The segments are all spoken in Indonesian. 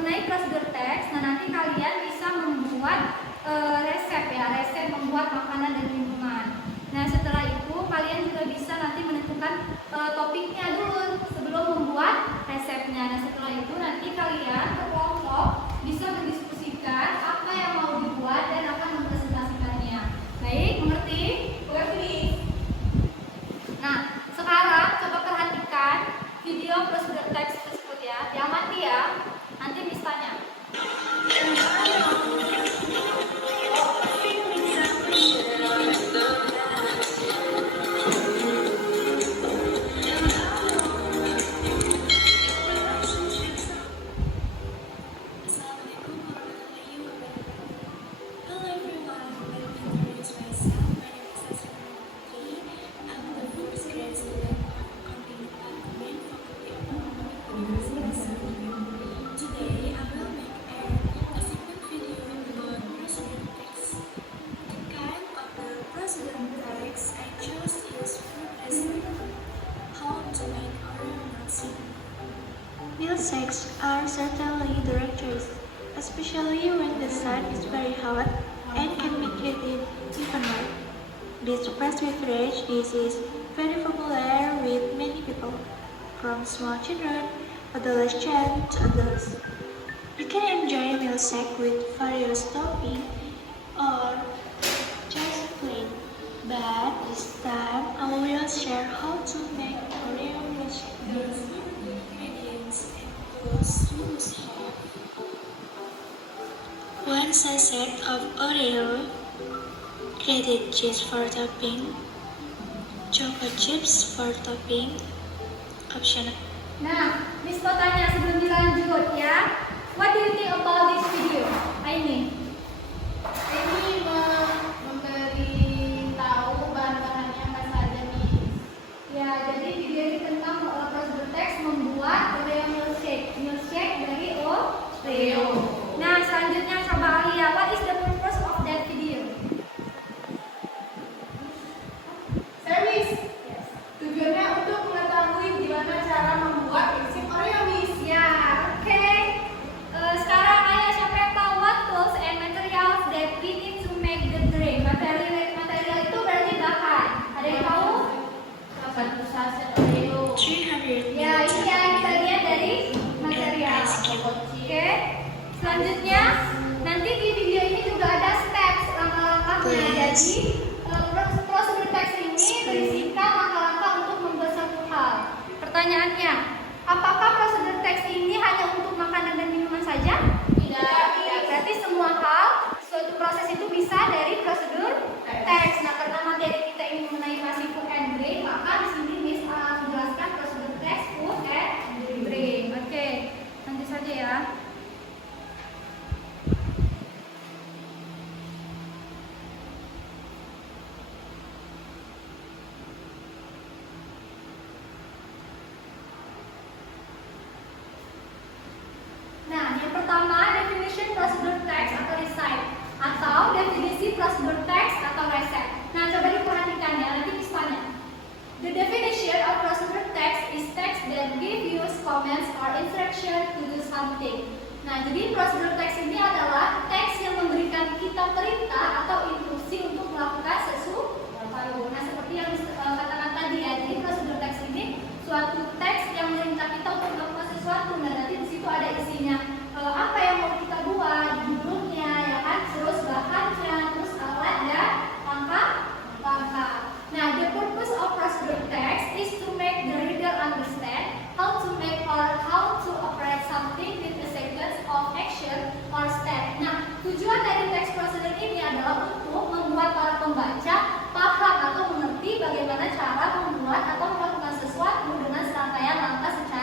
mengenai prosedur teks. Nah, nanti kalian bisa membuat resep ya, resep membuat makanan dan minuman. Nah, setelah itu kalian juga bisa nanti menentukan topiknya dulu sebelum membuat resepnya. Nah, setelah itu nanti kalian berkelompok bisa mendiskusikan apa yang mau dibuat dan akan mempresentasikannya. Baik, mengerti? Mengerti. Nah, sekarang coba perhatikan video prosedur teks tersebut ya. Diamati ya. Nanti Miss tanya. Milkshakes are certainly the right choice, especially when the sun is very hot and can make it even more. This fresh beverage is very popular with many people, from small children, adolescents to adults. You can enjoy milkshake with various toppings or just plain, but this time I will share how to make Oreo milkshake. One sachet of Oreo, grated cheese for topping, chocolate chips for topping, optional. Nah, Miss mau tanya sebelum dilanjut ya. What do you think about this video? Aini. Ini memberitahu bahan-bahannya apa saja nih. Ya, jadi video ini tentang prosedur teks membuat Oreo milkshake dari Oreo. Nah, selanjutnya coba Alia, what is the purpose of that video? Service. Tujuannya untuk mengetahui gimana cara membuat milkshake Oreo, Miss. Ya, oke. Sekarang Alia, siapa yang tahu what tools and materials that we need to make the drink? Material itu berarti bahan. Ada yang tahu? Satu saset Oreo. 300 Ya, ini yang kita lihat dari material. Oke. Selanjutnya, nanti di video ini juga ada steps langkah-langkahnya. Jadi, prosedur teks ini berisikan langkah-langkah untuk membuat satu hal. Pertanyaannya, apakah prosedur teks ini hanya untuk makanan dan minuman saja? Tidak. Berarti semua hal, suatu proses itu bisa dari prosedur teks. Nah, karena materi kita ini mengenai masih food and drink, maka di sini Miss menjelaskan prosedur teks food and drink. Oke, nanti saja ya. Nah, yang pertama, definition prosedur text atau recite, atau definisi prosedur teks atau resep. Nah, coba diperhatikan ya, nanti misalnya. The definition of prosedur text is text that give use comments or instruction to do something. Nah, jadi prosedur teks ini adalah teks yang memberikan kita perintah atau instruksi untuk melakukan sesuatu. Nah, seperti yang katakan tadi ya, jadi prosedur teks ini suatu teks yang memerintah kita untuk melakukan sesuatu. Nah, nanti di situ ada isinya apa yang mau kita buat, judulnya, ya kan, terus bahannya, terus alat dan langkah-langkah. Nah, the purpose of prosedur text is to make the reader understand how to make or how to operate something with the sequence of action or step. Nah, tujuan dari teks prosedur ini adalah untuk membuat para pembaca paham atau mengerti bagaimana cara membuat atau melakukan sesuatu dengan serangkaian langkah secara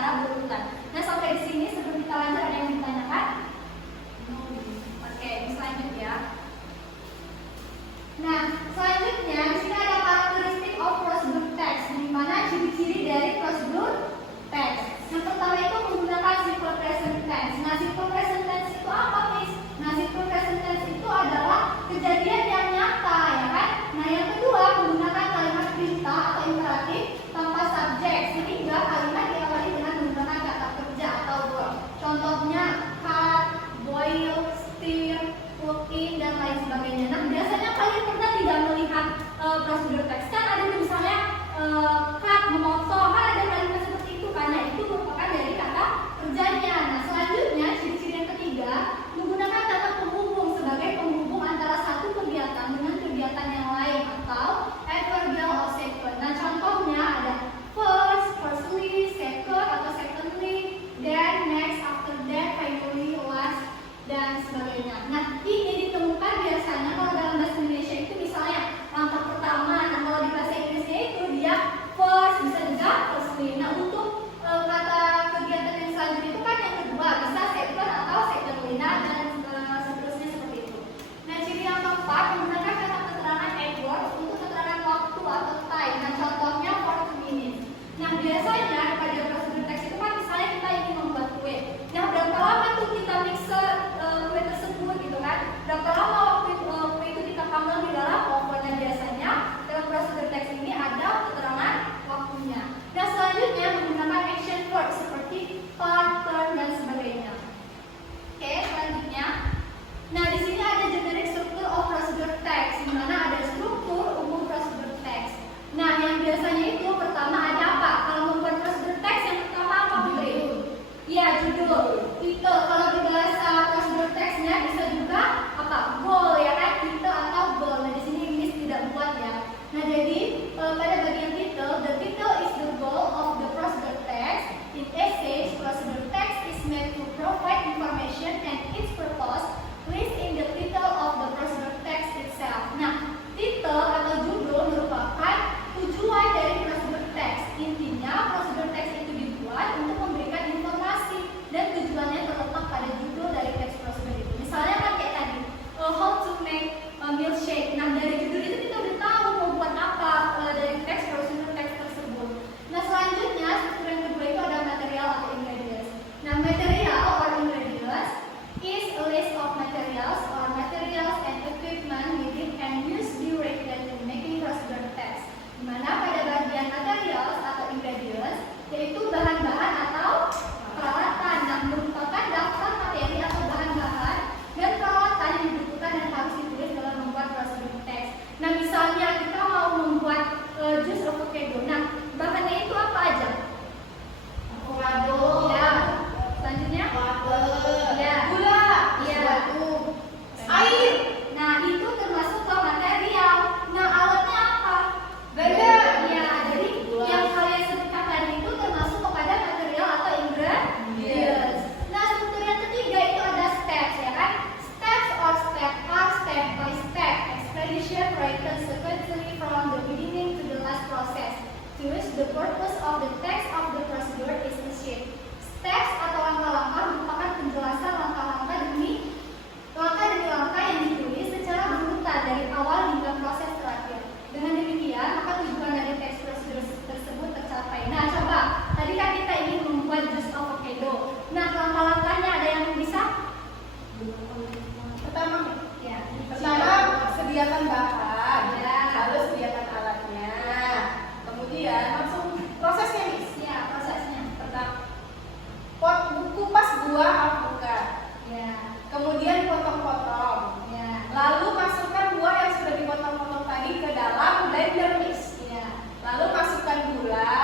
buah alpukat. Ya. Kemudian potong-potong. Ya. Lalu masukkan buah yang sudah dipotong-potong tadi ke dalam blender, Miss. Ya. Lalu masukkan gula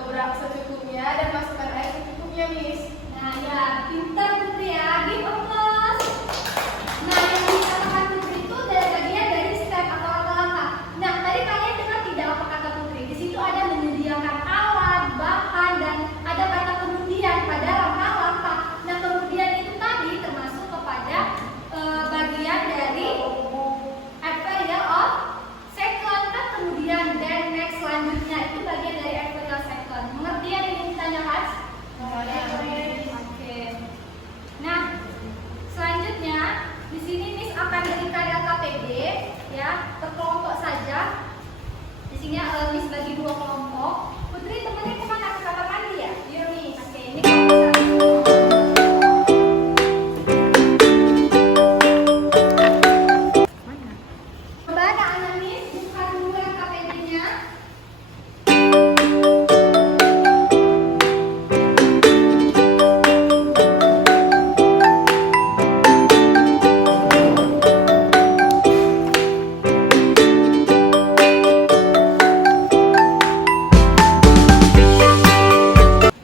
beberapa secukupnya dan masukkan air secukupnya, Miss. Nah, ya, pintar Putri ya. Give applause. Nah, yang dikatakan Putri itu dari bagian dari step atau langkah-langkah. Nah, tadi kalian dengar tidak apa kata Putri? Di situ ada menyediakan alat, bahan, dan ada kata kemudian pada langkah-langkah. Nah, kemudian itu tadi termasuk kepada bagian dari adverbial of second, kan kemudian, then, next, selanjutnya itu bagian dari adverbial second. Mengerti yang ingin ditanyakan? Oke. Nah, selanjutnya di sini Miss akan berikan LKPD ya, per kelompok saja. Di sini Miss bagi 2 kelompok. Putri temennya kemana? Ke kamar mandi ya? Iya Miss. Oke, ini kelompok 1. Coba anak-anak Miss buka dulu LKPD-nya.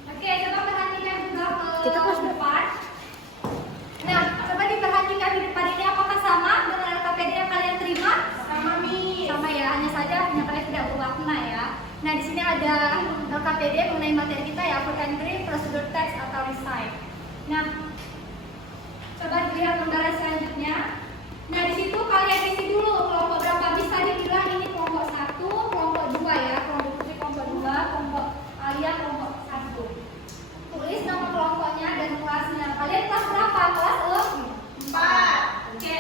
Oke, coba perhatikan juga ke depan. Nah, coba diperhatikan di depan ini apakah sama dengan LKPD yang kalian terima? Sama, Miss. Sama ya, hanya saja hanya kalian tidak berwarna ya. Nah, di sini ada LKPD mengenai materi kita ya, food and drink, prosedur text atau recite. Nah, coba dilihat lembaran selanjutnya. Nah, di situ kalian isi dulu kelompok berapa. Bisa dibilang ini kelompok 1, kelompok 2 ya, kelompok Putri kelompok 2, kelompok Alia kelompok 1. Tulis nama kelompoknya dan kelasnya. Kalian kelas berapa? Kelas 4. Oke.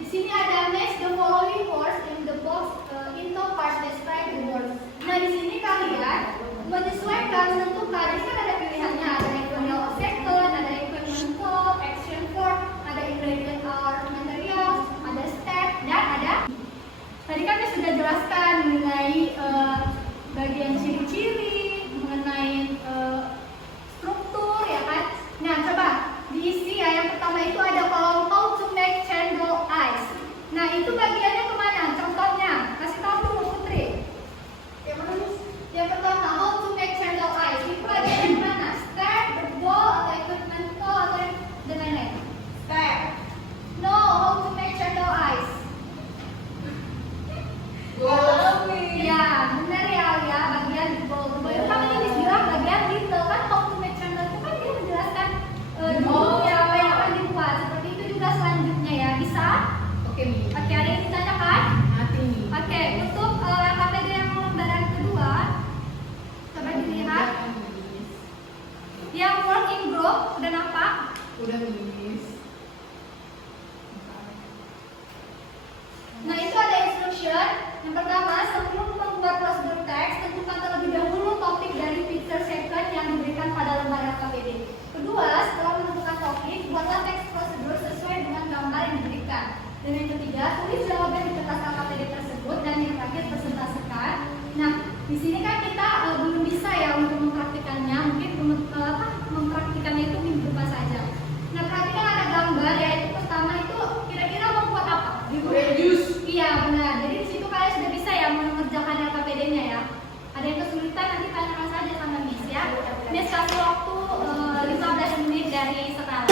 Di sini ada match the following words in the box into parts describe the words. Nah, di sini kalian menyesuaikan, menentukan. Ini kan ada pilihannya, ada equivalent of second, ada equivalent verb, action verb, ada ingredient or materials, ada step, dan ada. Tadi kan kita sudah jelaskan mengenai bagian ciri-ciri, mengenai struktur ya kan. Nah, coba diisi ya. Yang pertama itu ada kolom how to make candle ice. Nah, itu bagiannya kemana? Contohnya, kasih tahu dulu Putri. Yang mana, Miss? Yang pertama how to make candle ice. Itu bagiannya mana? Step, the ball, atau equipment tool, atau dan lain-lain. Step. No, how to make candle ice. Bowl, Miss. Ya, benar ya Alia, bagian di bowl. The bowl itu kan ini bilang bagian little kan how to make candle itu kan dia menjelaskan dulu ya apa yang akan dibuat. Seperti itu juga selanjutnya ya. Bisa? Oke, Miss. Oke, ada yang ditanyakan? Mati, Miss. Oke, untuk LKPD yang lembaran kedua, coba dilihat. Yang work in group udah nampak? Udah, Miss. Nah, itu ada instruction. Yang pertama, sebelum membuat prosedur teks, tentukan terlebih dahulu topik dari picture second yang diberikan pada lembar LKPD. Kedua, setelah menentukan topik, buatlah teks prosedur sesuai dengan gambar yang diberikan. Dan yang ketiga, tulis jawaban di kertas LKPD tersebut dan yang terakhir presentasikan. Nah, di sini kan kita belum bisa ya untuk mempraktikannya, mungkin mempraktikannya itu minggu depan saja. Nah, perhatikan ada gambar, yaitu pertama itu kira-kira membuat apa? Reduce. Iya benar. Jadi di situ kalian sudah bisa ya mengerjakan LKPD-nya ya. Ada yang kesulitan nanti tanyakan saja sama Miss ya. Miss kasih waktu 15 menit dari sekarang.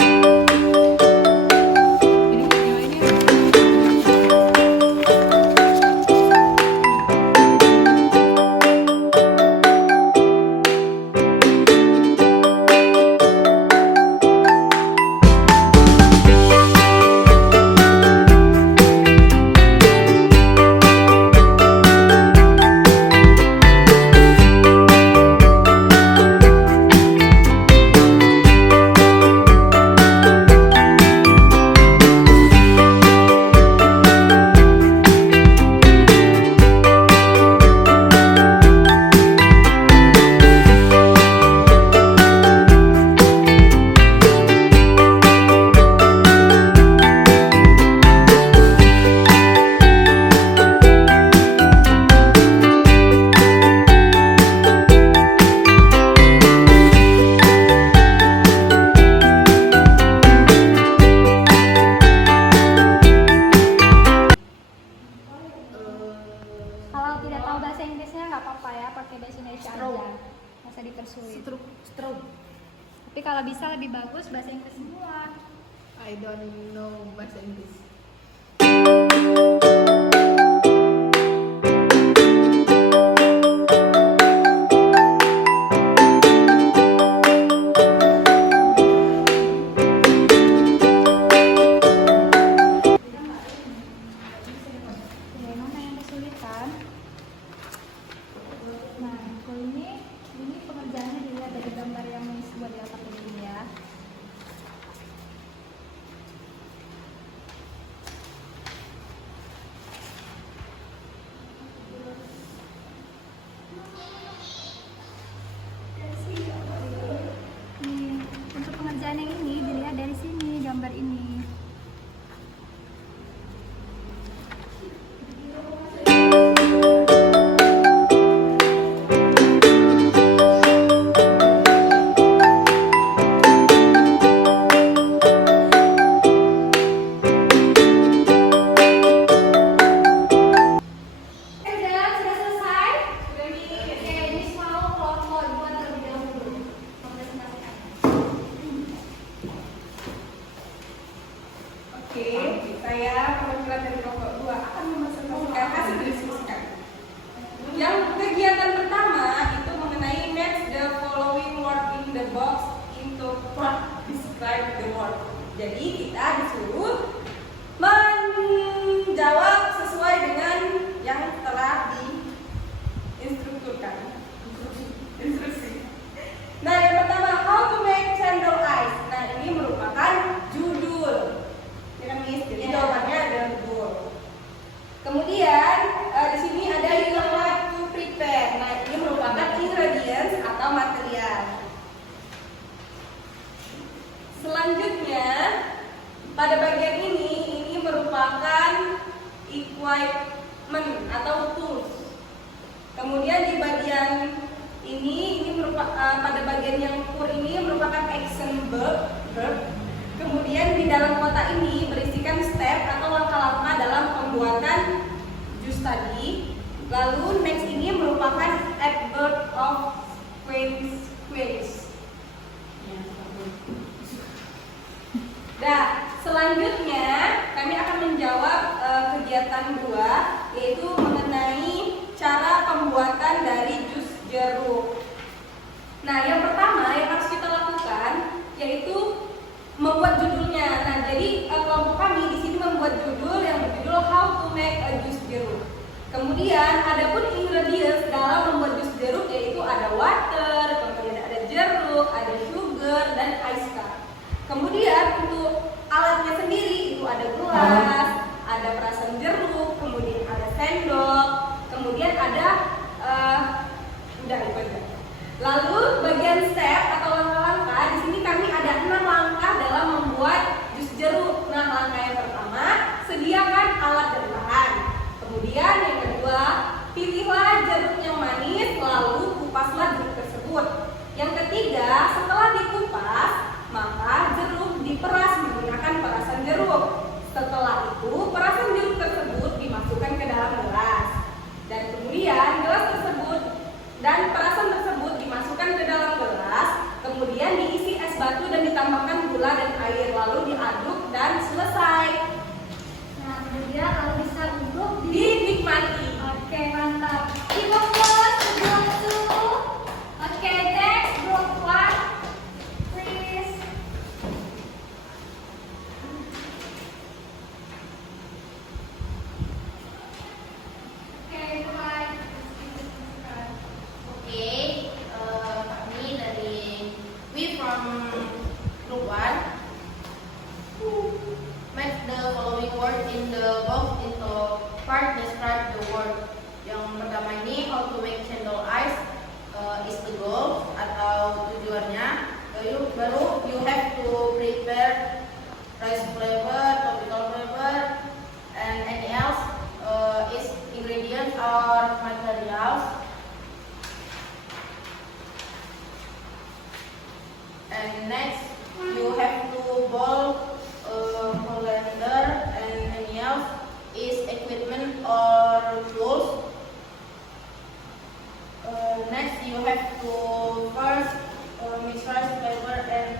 Tapi kalau bisa lebih bagus bahasa Inggris semua. I don't know bahasa Inggris. Oke, mana yang kesulitan? Nah, kalau ini pengerjaannya dilihat dari gambar yang Miss buat di otak ini ya. Nih, untuk pengerjaan yang ini dilihat dari sini gambar ini. Sudah selesai? Oke, ini mau kelompok buat terlebih dahulu. Presentasikan. Oke, saya perwakilan dari kelompok 2 akan mempresentasikan hasil diskusikan. Yang kegiatan pertama itu mengenai match the following word in the box into part describe the word. Jadi kita disuruh menjawab sesuai dengan yang telah diinstrukturkan. Instruksi. Nah, yang pertama, how to make candle ice. Nah, ini merupakan judul. Jadi jawabannya adalah judul. Kemudian di sini ada you have to prepare. Nah, ini merupakan ingredients atau material. Selanjutnya pada bagian ini merupakan equipment atau tools. Kemudian di bagian ini merupakan pada bagian yang pur ini merupakan action verb. Kemudian di dalam kotak ini berisikan step atau langkah-langkah dalam pembuatan jus tadi. Lalu next ini merupakan adverb of quiz. Nah, selanjutnya kami akan menjawab kegiatan 2, yaitu mengenai cara pembuatan dari jus jeruk. Nah, yang pertama yang harus kita lakukan yaitu membuat judulnya. Nah, jadi kelompok kami di sini membuat judul yang berjudul How to Make a Jus Jeruk. Kemudian adapun ingredients dalam membuat jus jeruk yaitu ada water, kemudian ada jeruk, ada sugar dan ice cup. Kemudian untuk alatnya sendiri itu ada gelas, ada perasan jeruk, kemudian ada sendok, kemudian ada udah itu aja. Lalu bagian step atau langkah-langkah di sini kami ada 6 langkah dalam membuat jus jeruk. Nah, langkah yang pertama, sediakan alat dan bahan. Kemudian yang kedua, pilihlah jeruk yang manis lalu kupaslah jeruk tersebut. Yang ketiga, setelah dikupas, maka jeruk diperas menggunakan perasan jeruk. Setelah itu, perasan jeruk tersebut dimasukkan ke dalam gelas. Dan kemudian gelas tersebut dan perasan tersebut dimasukkan ke dalam gelas, kemudian diisi es batu dan ditambahkan gula dan air, lalu diaduk dan selesai. Nah, kemudian kalau bisa untuk Dinikmati. Oke, mantap. Difokus, block 2. Oke, next block 1. Please. Oke, mulai. Kami dari from group 1 match the following word in the box into part describe the word. Yang pertama ini how to make candle ice is the goal atau tujuannya. Baru you have to prepare rice flavor, tropical flavor, and any else is ingredients or materials. And next, you have to boil colander, and any else is equipment or tools. Next, you have to first mix rice, flavor, and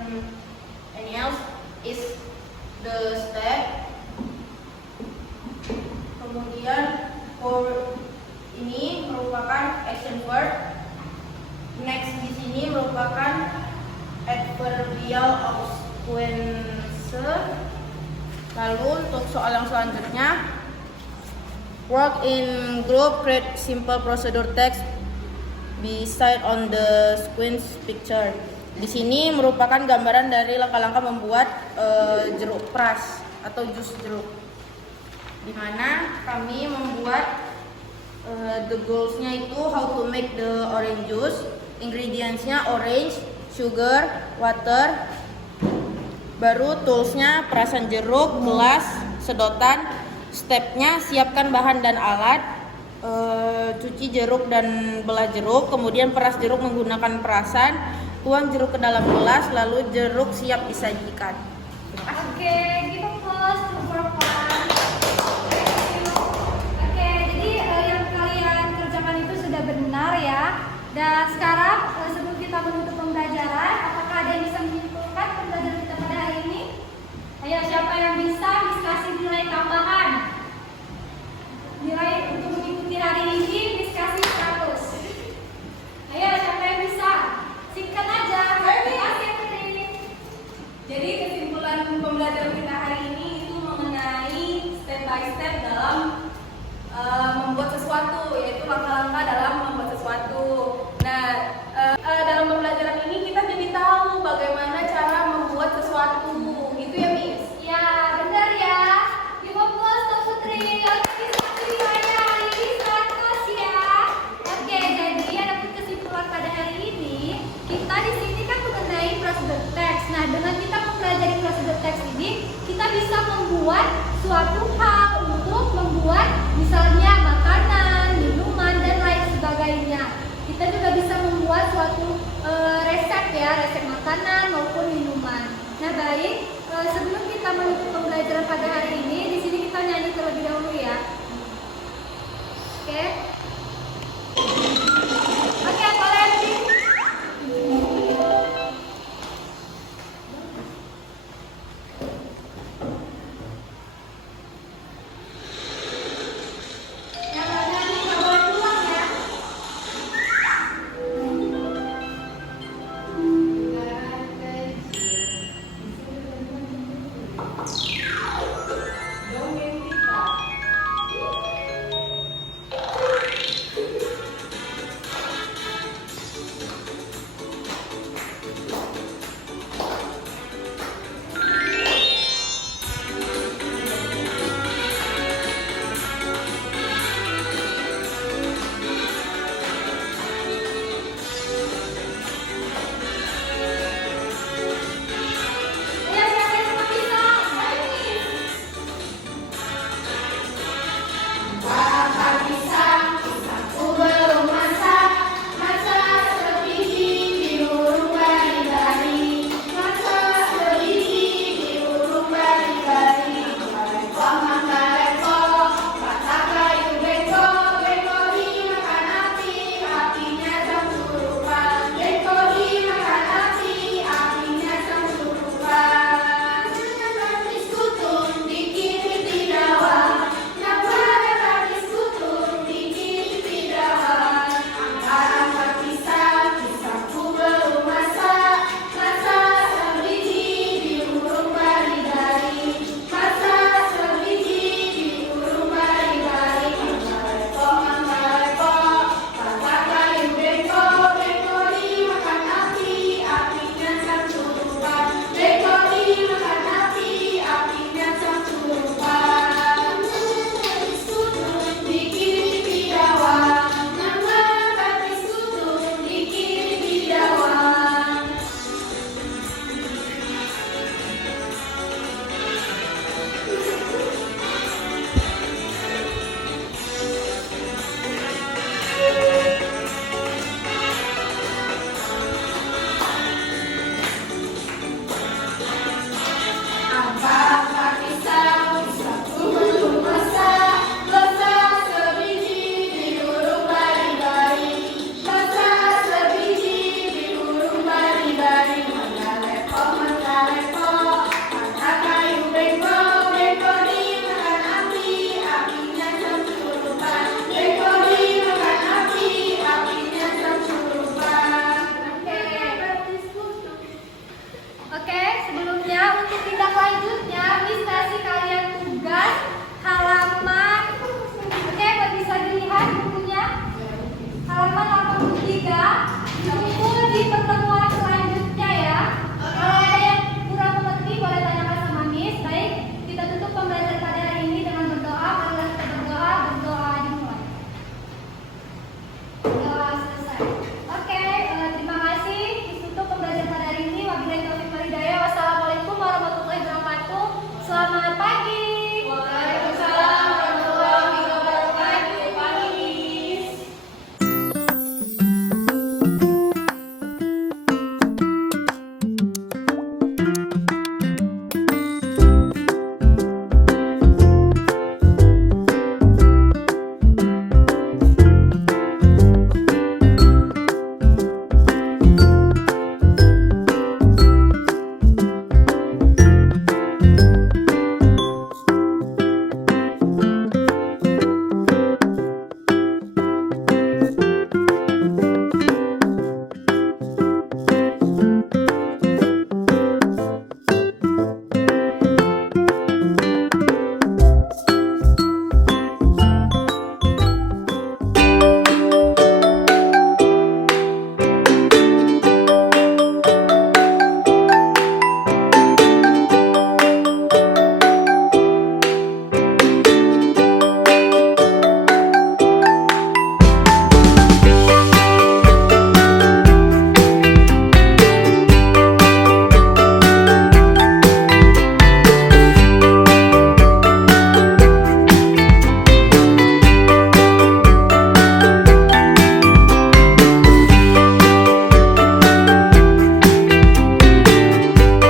adverbial of sequence. Lalu untuk soal yang selanjutnya, work in group, create simple procedure text beside on the sequence picture. Di sini merupakan gambaran dari langkah-langkah membuat jeruk pras atau jus jeruk, di mana kami membuat the goals-nya itu how to make the orange juice. Ingredients-nya orange, sugar, water. Baru tools-nya perasan jeruk, gelas, sedotan. Step-nya siapkan bahan dan alat, cuci jeruk dan belah jeruk, kemudian peras jeruk menggunakan perasan, tuang jeruk ke dalam gelas, lalu jeruk siap disajikan. Oke, give applause to work one. Oke, jadi yang kalian kerjakan itu sudah benar ya. Dan sekarang sebelum kita menutup pembelajaran, apakah ada yang bisa menyimpulkan pembelajaran kita pada hari ini? Ayo, siapa yang bisa kasih nilai tambahan? Nilai untuk mengikuti hari ini Miss kasih 100. Ayo, siapa yang bisa? Singkat aja. Terima kasih, Putri. Jadi kesimpulan pembelajaran kita hari ini itu mengenai step by step dalam membuat sesuatu, yaitu langkah-langkah dalam membuat sesuatu. Nah, dalam pembelajaran ini kita jadi tahu bagaimana cara membuat sesuatu, gitu ya, Miss? Ya, benar ya. Give applause to Putri. Oke, bisa nilainya hari ini 100 ya. Oke, jadi adapun kesimpulan pada hari ini, kita di sini kan mengenai procedure text. Nah, dengan kita mempelajari procedure text ini, kita bisa membuat suatu hal untuk membuat misalnya makanan, minuman, dan lain sebagainya. Kita juga bisa membuat suatu resep ya, resep makanan maupun minuman. Nah, baik, sebelum kita menutup pembelajaran pada hari ini, di sini kita nyanyi terlebih dahulu ya. Oke. Oke, boleh sih. Yang mana nggak boleh pulang ya. Dongeng kita. Oke, sebelumnya untuk tindak lanjutnya, Miss kasih kalian tugas halaman. Oke, bisa dilihat bukunya? Halaman 83